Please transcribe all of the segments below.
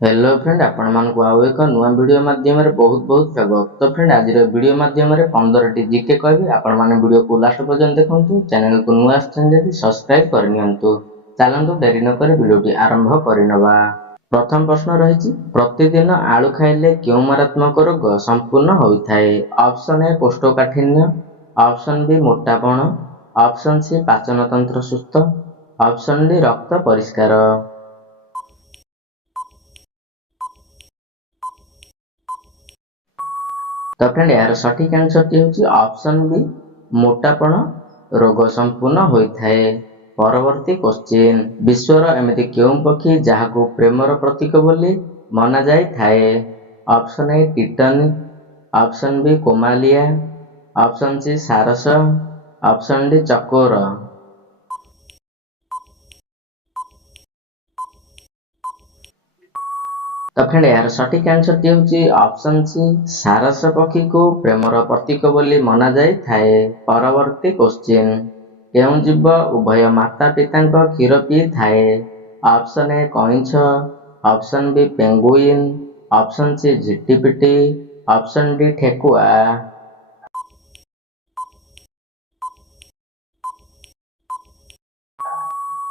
Hello friend आपण मानकु आउ एक नुआ वीडियो माध्यम बहुत बहुत स्वागत। तो फ्रेंड आज वीडियो माध्यम 15 टी जीके कहबी आपण माने वीडियो को लास्ट पर्यंत देखंतु। चैनल को नुआ आछन जदि सब्सक्राइब करनियंतु। चलंतु देरी न करे वीडियो टी आरंभ करिनबा। प्रथम प्रश्न रहिछि, प्रतिदिन आलू खाइले केउ मारात्मक रोग संपूर्ण होइथाय? ऑप्शन ए कोष्ठकाठिन्य, ऑप्शन बी मोटापण, ऑप्शन सी पाचन तंत्र सुस्थ, ऑप्शन डी रक्त परिष्कार। तो फ्रेंड यार सठिक आंसर टी होची ऑप्शन बी मोटापण रोग संपूर्ण होइथाय। परवर्ती क्वेश्चन, विश्वर एमिति केउ पक्षी जाहाको प्रेमर प्रतीक बोली मना जाय थाए? ऑप्शन ए टिटन, ऑप्शन बी कोमालिया, ऑप्शन सी सारस, ऑप्शन डी चकोर। तो फ्रेंड यार सठिक आंसर टी होची ऑप्शन सी सारस पक्षी को प्रेमर प्रतीक बोली मना जाय थाए। परवर्ती क्वेश्चन, केउ जीव उभय माता पिता क्षीर पी थाए? ऑप्शन ए कइंछ, option B penguin, option C झिट्टिपिटी, ऑप्शन डी ठेकुआ।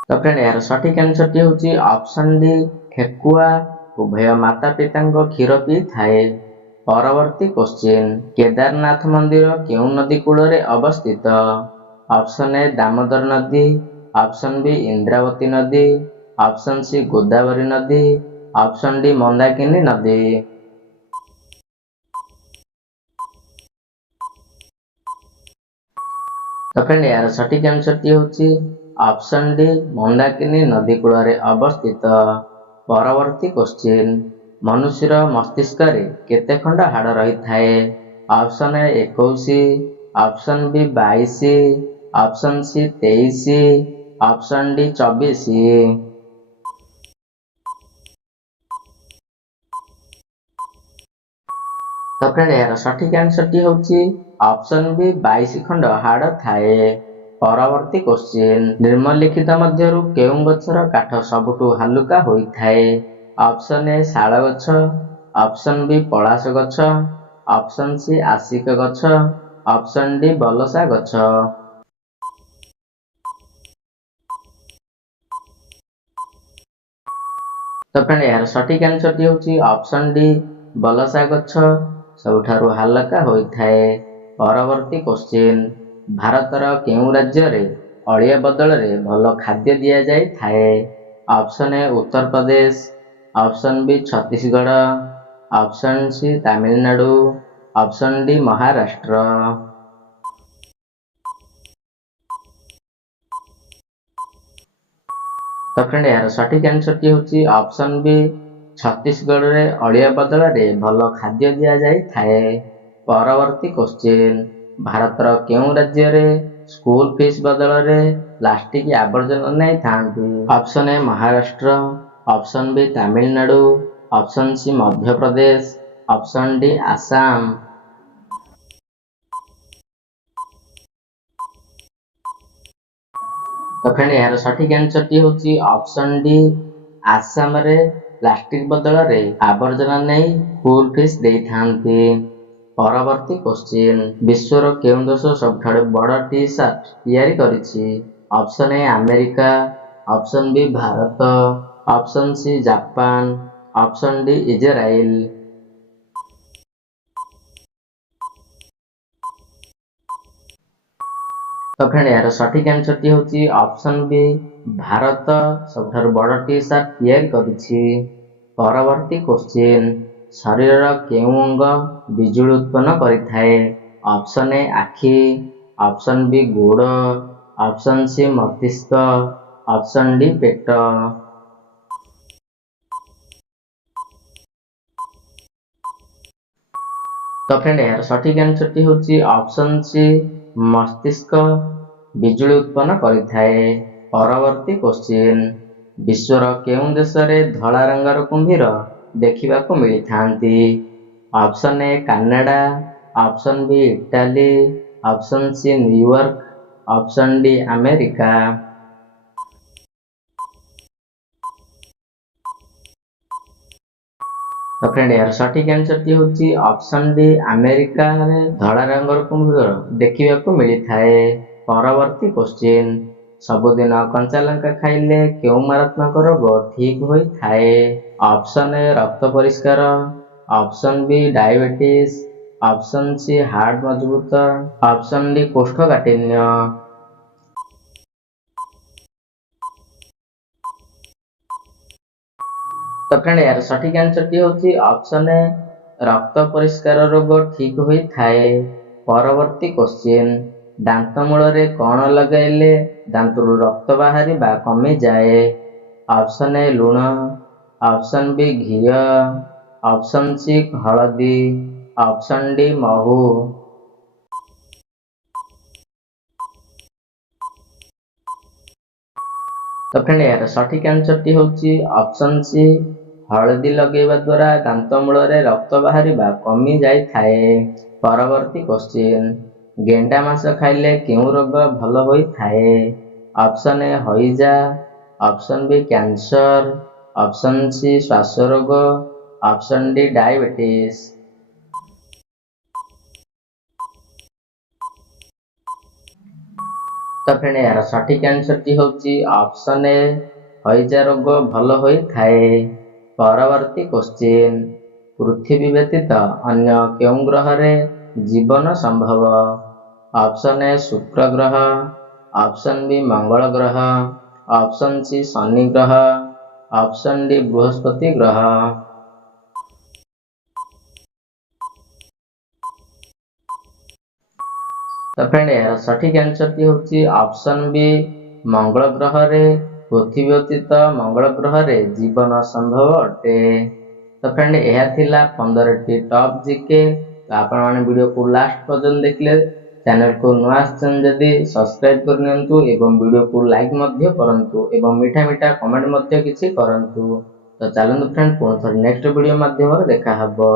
तो फ्रेंड यार सठिक आंसर टी होची ऑप्शन डी ठेकुआ उभय माता पिता क्षीर पी थाए। परवर्ती क्वेश्चन, केदारनाथ मंदिर केउ नदी कूल रे अवस्थित? ऑप्शन ए दामोदर नदी, ऑप्शन बी इंद्रावती नदी, ऑप्शन सी गोदावरी नदी, ऑप्शन डी मंदाकिनी नदी। तो फ्रेंड यार सठिक आंसर टी होची ऑप्शन डी मंदाकिनी नदी कूल रे अवस्थित। परवर्ती क्वेश्चन, मनुष्यर मस्तिष्क रे केते खंड हाड़ रही थाए? Option A 21, option B 22, option C 23, option D 24। तो फ्रेंड यार सठिक आंसर टी होची ऑप्शन बी 22 खंड हाड़ थाए। परवर्ती क्वेश्चन, निम्नलिखित मध्यरु केउ गछर काठ सबुठु हालुका होइथाए? ऑप्शन ए शाल गछ, ऑप्शन बी पलाश गछ, ऑप्शन सी आशिक गछ, ऑप्शन डी बलसा गछ। तो फ्रेंड यार सठिक आंसर टी होची ऑप्शन डी बलसा गछ सबुठारु हालका होइथाए। परवर्ती क्वेश्चन, भारतर केउ राज्य रे अळिया बदल रे भल खाद्य दिया जाय थाए? Option A Uttar Pradesh, option B Chhattisgarh, option C Tamil Nadu, option D Maharashtra. तो फ्रेंड यार सठिक आंसर टी होची ऑप्शन बी छत्तीसगढ़ रे अळिया बदल रे भल खाद्य दिया जाय थाए। परवर्ती क्वेश्चन, भारतर केउ राज्य रे स्कूल फीस बदल रे प्लास्टिक आवर्जन नै थांती? Option A Maharashtra, option B Tamil Nadu, option C Madhya Pradesh, option D Assam. तो फ्रेंड यार सठिक आंसर टी होची ऑप्शन डी आसाम रे प्लास्टिक बदल रे आवर्जन नै स्कूल फीस देई थांती। परवर्ती क्वेश्चन, विश्वर केउ देश सबठारु बड़ टी शर्ट तैयारी करिछि? Option A America, option B Bharat, option C Japan, option D Israel. तो फ्रेंड यार सठिक आंसर टी होची ऑप्शन बी भारत सबठारु बड़ टी शर्ट तैयारी करिछि। परवर्ती क्वेश्चन, शरीर केउ अंग बिजुली उत्पन्न करिथाए? ऑप्शन ए आखि, ऑप्शन बी गोड़, ऑप्शन सी मस्तिष्क, ऑप्शन डी पेट। तो फ्रेंड यार सठिक आंसर टी होची ऑप्शन सी मस्तिष्क बिजुली उत्पन्न करिथाए। परवर्ती क्वेश्चन, विश्वर केउ देश रे धला रंगर कुंभीर देखिबाकू मिलिथांती? Option A Canada, option B Italy, option C New York, option D America. तो फ्रेंड यार सठिक आंसर टी होची ऑप्शन डी अमेरिका रे धड़ा रंगर कुम्भीर देखिबा को मिली थाए। परवर्ती क्वेश्चन सबुदिन कंचा लंका खाइले केउ मारात्मक रोग ठीक होई थाए। ऑप्शन ए रक्त परिष्कार, option B diabetes, option C heart मजबूत, ऑप्शन डी कोष्ठकाठिन्य। तो फ्रेंड यार सठिक आंसर टी होची ऑप्शन ए रक्त परिष्कार रोग ठीक होई थाए। परवर्ती क्वेश्चन दांत मूल रे कौन लगाइले दांतरु रक्त बाहरी बा कमी जाए। ऑप्शन ए लुण, ऑप्शन बी घी, ऑप्शन सी हळदी, ऑप्शन डी महू। तो फ्रेंड यार सठिक आंसर टी होची ऑप्शन सी हळदी लगेଇବା द्वारा दांत मूल रे रक्त बाहरी बा कमी जाई थाए। परवर्ती क्वेश्चन गेंडा मांस खाइले केउ रोग भल होई थाए। ऑप्शन ए हईजा, option B cancer, option C श्वास रोग, ऑप्शन डी डायबिटीज। तो फ्रेंड यार सठिक आंसर टी होची ऑप्शन ए हईजा रोग भल होई थाए। परवर्ती क्वेश्चन पृथ्वी व्यतीत अन्य केउ ग्रह रे जीवन संभव। ऑप्शन ए शुक्र ग्रह, ऑप्शन बी मंगल ग्रह, ऑप्शन सी शनि ग्रह, ऑप्शन डी बृहस्पति ग्रह। तो फ्रेंड यार सठिक आंसर टी होची ऑप्शन बी मंगल ग्रह रे पृथ्वी व्यतीत मंगल ग्रह रे जीवन संभव अटे। तो फ्रेंड यह थिला 15 टी टॉप जीके। तो आपण माने वीडियो को लास्ट पर्यंत देखले चैनल को नुआ आछन जदी सब्सक्राइब करनियंतु एवं वीडियो को लाइक मध्य करंतु एवं मीठा मीठा कमेंट मध्य किछि करंतु। तो चलंतु फ्रेंड पुनः नेक्स्ट वीडियो माध्यम रे देखा हबो।